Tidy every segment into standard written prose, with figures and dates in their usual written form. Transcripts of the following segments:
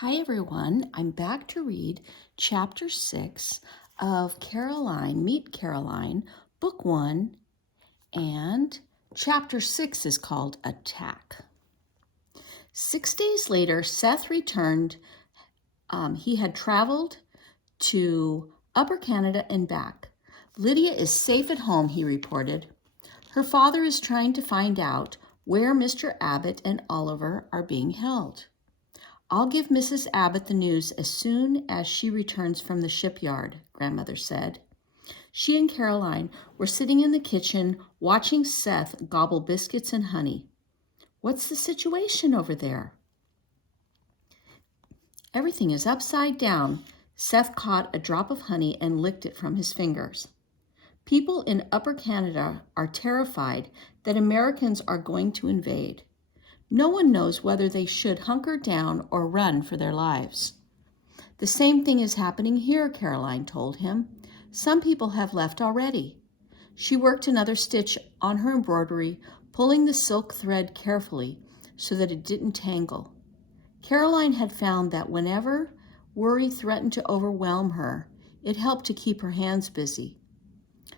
Hi everyone, I'm back to read Chapter 6 of Caroline, Meet Caroline, Book 1, and Chapter 6 is called Attack. 6 days later, Seth returned. He had traveled to Upper Canada and back. Lydia is safe at home, he reported. Her father is trying to find out where Mr. Abbott and Oliver are being held. I'll give Mrs. Abbott the news as soon as she returns from the shipyard, Grandmother said. She and Caroline were sitting in the kitchen watching Seth gobble biscuits and honey. What's the situation over there? Everything is upside down. Seth caught a drop of honey and licked it from his fingers. People in Upper Canada are terrified that Americans are going to invade. No one knows whether they should hunker down or run for their lives. The same thing is happening here, Caroline told him. Some people have left already. She worked another stitch on her embroidery, pulling the silk thread carefully so that it didn't tangle. Caroline had found that whenever worry threatened to overwhelm her, it helped to keep her hands busy.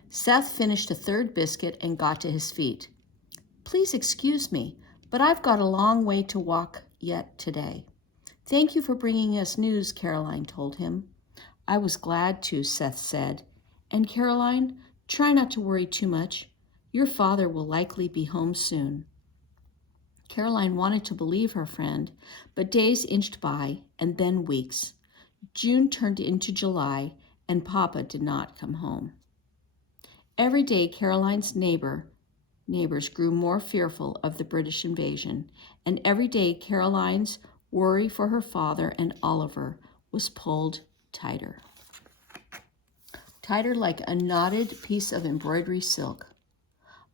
Seth finished a third biscuit and got to his feet. Please excuse me, but I've got a long way to walk yet today. Thank you for bringing us news, Caroline told him. I was glad to, Seth said. And Caroline, try not to worry too much. Your father will likely be home soon. Caroline wanted to believe her friend, but days inched by and then weeks. June turned into July, and Papa did not come home. Every day, Caroline's neighbors grew more fearful of the British invasion, and every day Caroline's worry for her father and Oliver was pulled tighter. Tighter like a knotted piece of embroidery silk.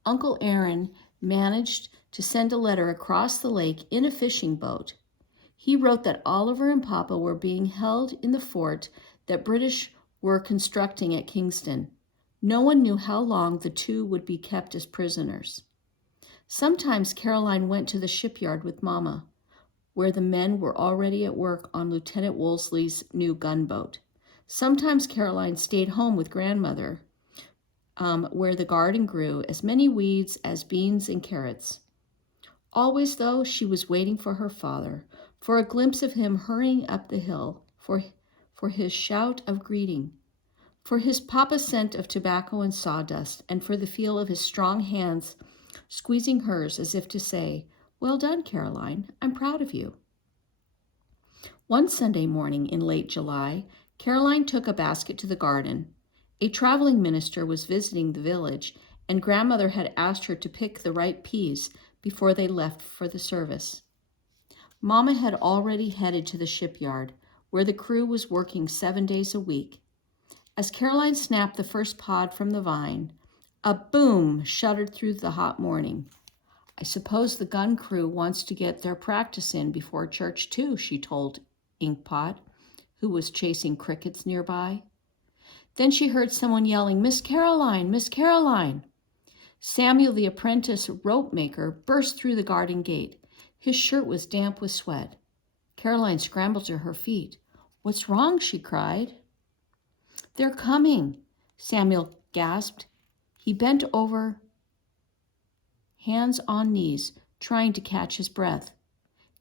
Uncle Aaron managed to send a letter across the lake in a fishing boat. He wrote that Oliver and Papa were being held in the fort that British were constructing at Kingston. No one knew how long the two would be kept as prisoners. Sometimes Caroline went to the shipyard with Mama, where the men were already at work on Lieutenant Wolseley's new gunboat. Sometimes Caroline stayed home with Grandmother, where the garden grew as many weeds as beans and carrots. Always, though, she was waiting for her father, for a glimpse of him hurrying up the hill, for his shout of greeting, for his Papa scent of tobacco and sawdust, and for the feel of his strong hands squeezing hers as if to say, "Well done, Caroline, I'm proud of you." One Sunday morning in late July, Caroline took a basket to the garden. A traveling minister was visiting the village, and Grandmother had asked her to pick the right peas before they left for the service. Mama had already headed to the shipyard, where the crew was working 7 days a week. As Caroline snapped the first pod from the vine, a boom shuddered through the hot morning. I suppose the gun crew wants to get their practice in before church too, she told Inkpot, who was chasing crickets nearby. Then she heard someone yelling, "Miss Caroline, Miss Caroline!" Samuel, the apprentice rope maker, burst through the garden gate. His shirt was damp with sweat. Caroline scrambled to her feet. "What's wrong?" she cried. "They're coming," Samuel gasped. He bent over, hands on knees, trying to catch his breath.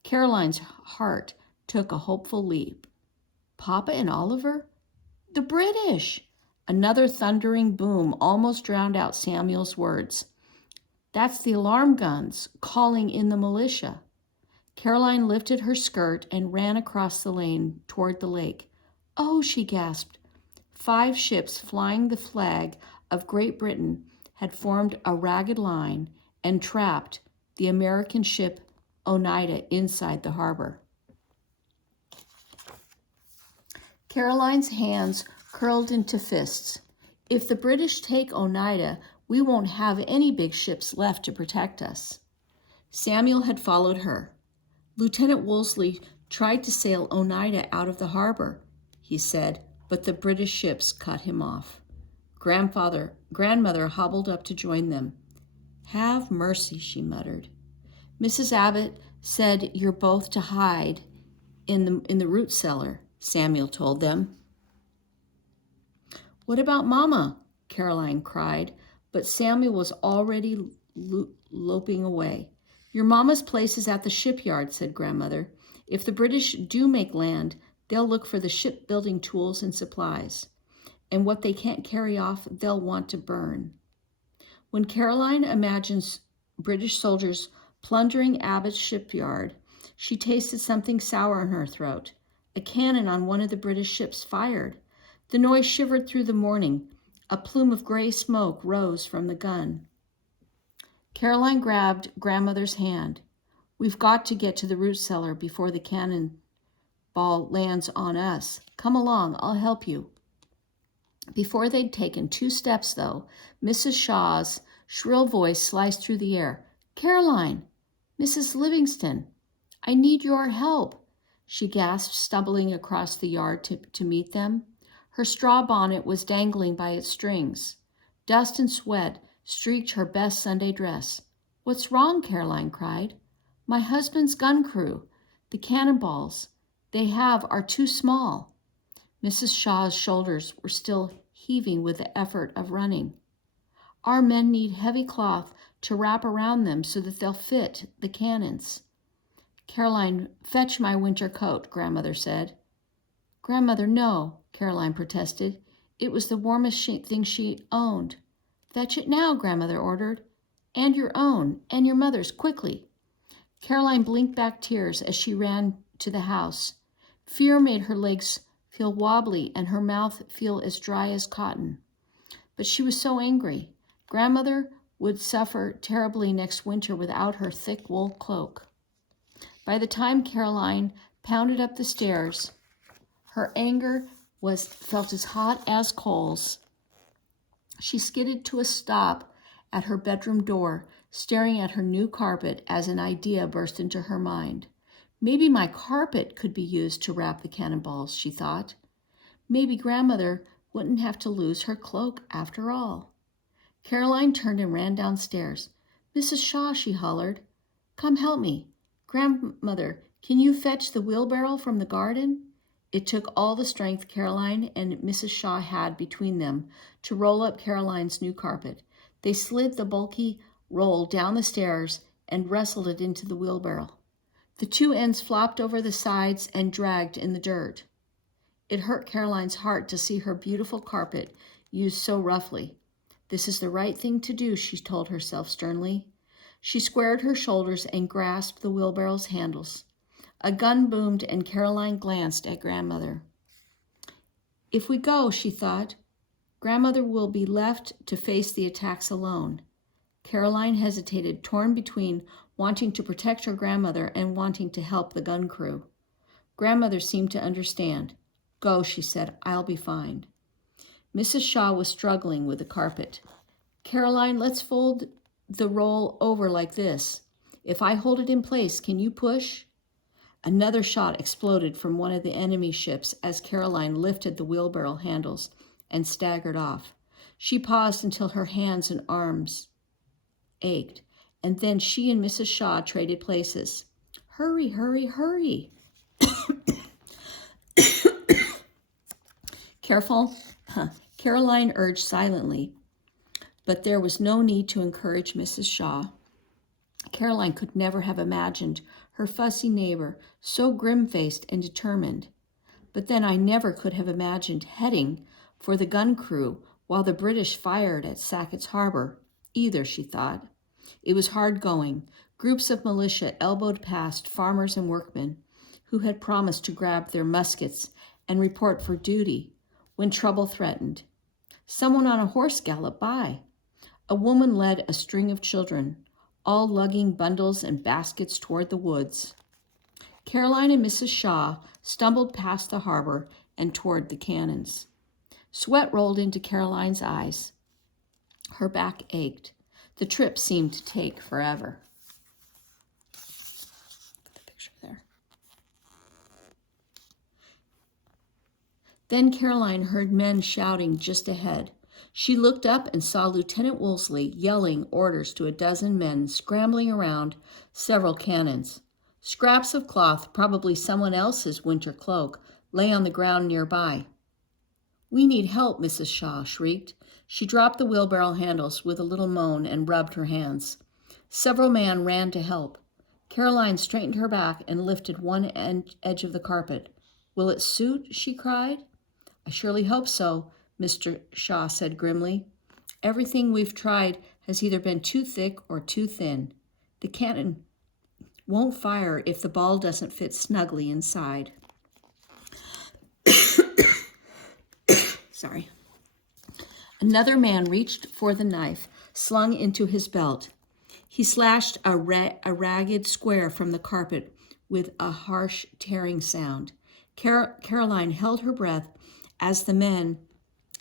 Caroline's heart took a hopeful leap. Papa and Oliver? The British! Another thundering boom almost drowned out Samuel's words. That's the alarm guns calling in the militia. Caroline lifted her skirt and ran across the lane toward the lake. "Oh," she gasped. 5 ships flying the flag of Great Britain had formed a ragged line and trapped the American ship Oneida inside the harbor. Caroline's hands curled into fists. If the British take Oneida, we won't have any big ships left to protect us. Samuel had followed her. Lieutenant Wolseley tried to sail Oneida out of the harbor, he said, but the British ships cut him off. Grandmother hobbled up to join them. "Have mercy," she muttered. "Mrs. Abbott said you're both to hide in the root cellar, Samuel told them. What about Mama? Caroline cried, but Samuel was already loping away. Your Mama's place is at the shipyard, said Grandmother. If the British do make land, they'll look for the shipbuilding tools and supplies. And what they can't carry off, they'll want to burn. When Caroline imagines British soldiers plundering Abbott's shipyard, she tasted something sour in her throat. A cannon on one of the British ships fired. The noise shivered through the morning. A plume of gray smoke rose from the gun. Caroline grabbed Grandmother's hand. We've got to get to the root cellar before the cannon ball lands on us. Come along, I'll help you. Before they'd taken 2 steps, though, Mrs. Shaw's shrill voice sliced through the air. Caroline! Mrs. Livingston! I need your help, she gasped, stumbling across the yard to meet them. Her straw bonnet was dangling by its strings. Dust and sweat streaked her best Sunday dress. What's wrong? Caroline cried. My husband's gun crew. The cannonballs they have are too small. Mrs. Shaw's shoulders were still heaving with the effort of running. Our men need heavy cloth to wrap around them so that they'll fit the cannons. Caroline, fetch my winter coat, Grandmother said. Grandmother, no, Caroline protested. It was the warmest thing she owned. Fetch it now, Grandmother ordered. And your own, and your mother's, quickly. Caroline blinked back tears as she ran to the house. Fear made her legs feel wobbly and her mouth feel as dry as cotton. But she was so angry. Grandmother would suffer terribly next winter without her thick wool cloak. By the time Caroline pounded up the stairs, her anger felt as hot as coals. She skidded to a stop at her bedroom door, staring at her new carpet as an idea burst into her mind. Maybe my carpet could be used to wrap the cannonballs, she thought. Maybe Grandmother wouldn't have to lose her cloak after all. Caroline turned and ran downstairs. Mrs. Shaw, she hollered, come help me. Grandmother, can you fetch the wheelbarrow from the garden? It took all the strength Caroline and Mrs. Shaw had between them to roll up Caroline's new carpet. They slid the bulky roll down the stairs and wrestled it into the wheelbarrow. The 2 ends flopped over the sides and dragged in the dirt. It hurt Caroline's heart to see her beautiful carpet used so roughly. This is the right thing to do, she told herself sternly. She squared her shoulders and grasped the wheelbarrow's handles. A gun boomed and Caroline glanced at Grandmother. If we go, she thought, Grandmother will be left to face the attacks alone. Caroline hesitated, torn between wanting to protect her grandmother and wanting to help the gun crew. Grandmother seemed to understand. Go, she said, I'll be fine. Mrs. Shaw was struggling with the carpet. Caroline, let's fold the roll over like this. If I hold it in place, can you push? Another shot exploded from one of the enemy ships as Caroline lifted the wheelbarrow handles and staggered off. She paused until her hands and arms ached, and then she and Mrs. Shaw traded places. Hurry, hurry, hurry. Careful, Caroline urged silently, but there was no need to encourage Mrs. Shaw. Caroline could never have imagined her fussy neighbor so grim-faced and determined. But then I never could have imagined heading for the gun crew while the British fired at Sackett's Harbor, either, she thought. It was hard going. Groups of militia elbowed past farmers and workmen who had promised to grab their muskets and report for duty when trouble threatened. Someone on a horse galloped by. A woman led a string of children, all lugging bundles and baskets toward the woods. Caroline and Mrs. Shaw stumbled past the harbor and toward the cannons. Sweat rolled into Caroline's eyes. Her back ached. The trip seemed to take forever. Put the picture there. Then Caroline heard men shouting just ahead. She looked up and saw Lieutenant Wolseley yelling orders to a dozen men scrambling around several cannons. Scraps of cloth, probably someone else's winter cloak, lay on the ground nearby. "We need help," Mrs. Shaw shrieked. She dropped the wheelbarrow handles with a little moan and rubbed her hands. Several men ran to help. Caroline straightened her back and lifted one edge of the carpet. "Will it suit?" she cried. "I surely hope so," Mr. Shaw said grimly. "Everything we've tried has either been too thick or too thin. The cannon won't fire if the ball doesn't fit snugly inside." Sorry. Another man reached for the knife slung into his belt. He slashed a ragged square from the carpet with a harsh tearing sound. Caroline held her breath as the men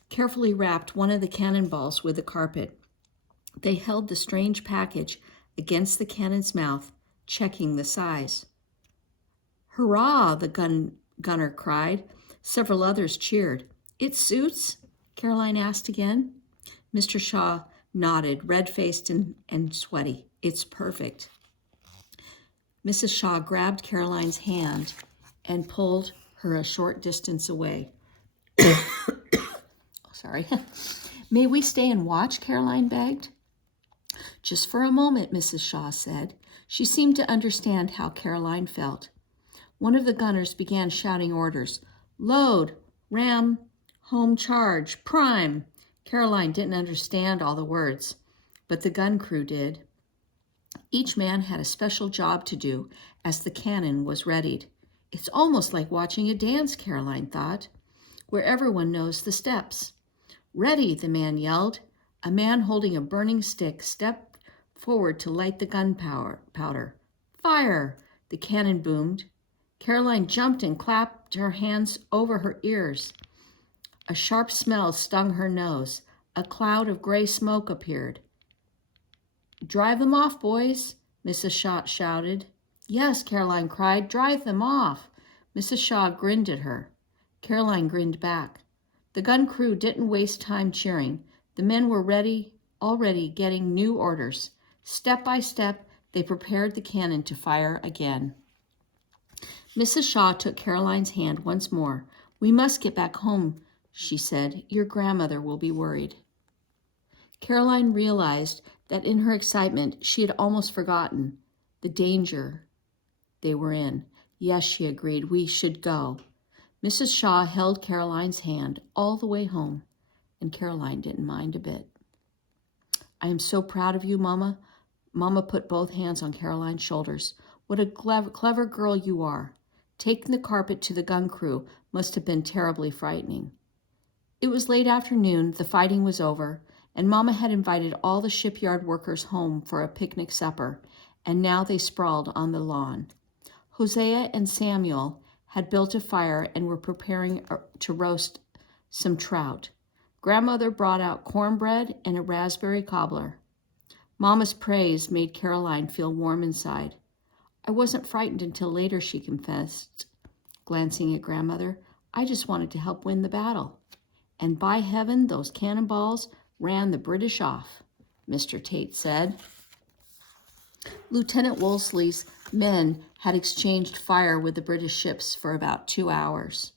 carefully wrapped one of the cannonballs with the carpet. They held the strange package against the cannon's mouth, checking the size. "Hurrah!" the gunner cried. Several others cheered. "It suits?" Caroline asked again. Mr. Shaw nodded, red-faced and sweaty. "It's perfect." Mrs. Shaw grabbed Caroline's hand and pulled her a short distance away. Sorry. "May we stay and watch?" Caroline begged. "Just for a moment," Mrs. Shaw said. She seemed to understand how Caroline felt. One of the gunners began shouting orders. "Load, ram, home charge, prime." Caroline didn't understand all the words, but the gun crew did. Each man had a special job to do as the cannon was readied. It's almost like watching a dance, Caroline thought, where everyone knows the steps. "Ready," the man yelled. A man holding a burning stick stepped forward to light the gunpowder. "Fire!" The cannon boomed. Caroline jumped and clapped her hands over her ears. A sharp smell stung her nose. A cloud of gray smoke appeared. "Drive them off, boys," Mrs. Shaw shouted. "Yes," Caroline cried, "drive them off." Mrs. Shaw grinned at her. Caroline grinned back. The gun crew didn't waste time cheering. The men were already getting new orders. Step by step, they prepared the cannon to fire again. Mrs. Shaw took Caroline's hand once more. "We must get back home," she said. "Your grandmother will be worried." Caroline realized that in her excitement she had almost forgotten the danger they were in. "Yes," she agreed, "we should go." Mrs. Shaw held Caroline's hand all the way home, and Caroline didn't mind a bit. "I am so proud of you, Mama." Mama put both hands on Caroline's shoulders. "What a clever girl you are." Taking the carpet to the gun crew must have been terribly frightening. It was late afternoon, the fighting was over, and Mama had invited all the shipyard workers home for a picnic supper, and now they sprawled on the lawn. Hosea and Samuel had built a fire and were preparing to roast some trout. Grandmother brought out cornbread and a raspberry cobbler. Mama's praise made Caroline feel warm inside. "I wasn't frightened until later," she confessed, glancing at Grandmother. "I just wanted to help win the battle. And by heaven, those cannonballs ran the British off," Mr. Tate said. Lieutenant Wolseley's men had exchanged fire with the British ships for about 2 hours.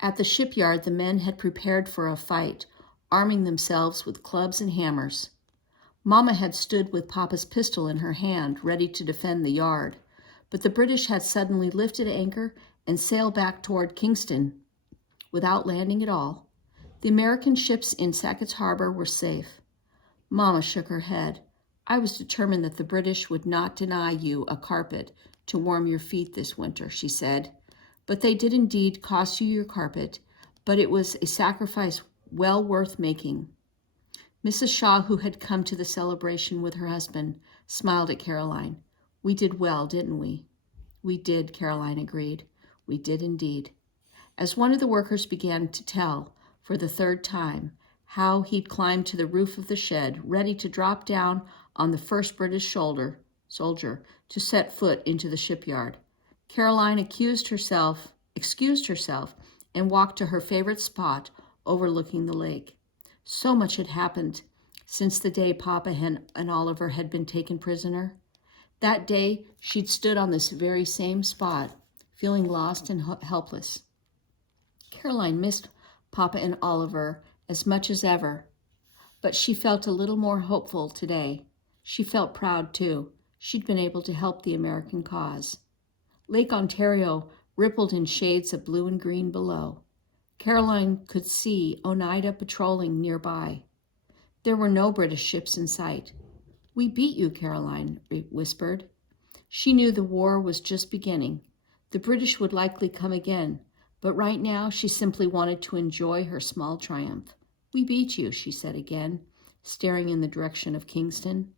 At the shipyard, the men had prepared for a fight, arming themselves with clubs and hammers. Mama had stood with Papa's pistol in her hand, ready to defend the yard, but the British had suddenly lifted anchor and sailed back toward Kingston without landing at all. The American ships in Sackett's Harbor were safe. Mama shook her head. "I was determined that the British would not deny you a carpet to warm your feet this winter," she said. "But they did indeed cost you your carpet, but it was a sacrifice well worth making." Mrs. Shaw, who had come to the celebration with her husband, smiled at Caroline. "We did well, didn't we?" "We did," Caroline agreed. "We did indeed." As one of the workers began to tell, for the third time, how he'd climbed to the roof of the shed, ready to drop down on the first British soldier to set foot into the shipyard, Caroline excused herself, and walked to her favorite spot overlooking the lake. So much had happened since the day Papa and Oliver had been taken prisoner. That day, she'd stood on this very same spot, feeling lost and helpless. Caroline missed Papa and Oliver as much as ever, but she felt a little more hopeful today. She felt proud, too. She'd been able to help the American cause. Lake Ontario rippled in shades of blue and green below. Caroline could see Oneida patrolling nearby. There were no British ships in sight. "We beat you," Caroline whispered. She knew the war was just beginning. The British would likely come again, but right now she simply wanted to enjoy her small triumph. "We beat you," she said again, staring in the direction of Kingston.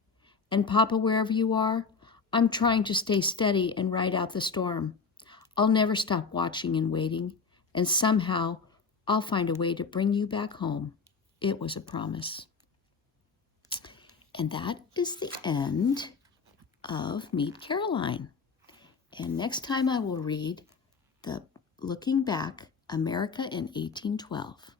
"And Papa, wherever you are, I'm trying to stay steady and ride out the storm. I'll never stop watching and waiting, and somehow I'll find a way to bring you back home." It was a promise. And that is the end of Meet Caroline. And next time I will read the Looking Back, America in 1812.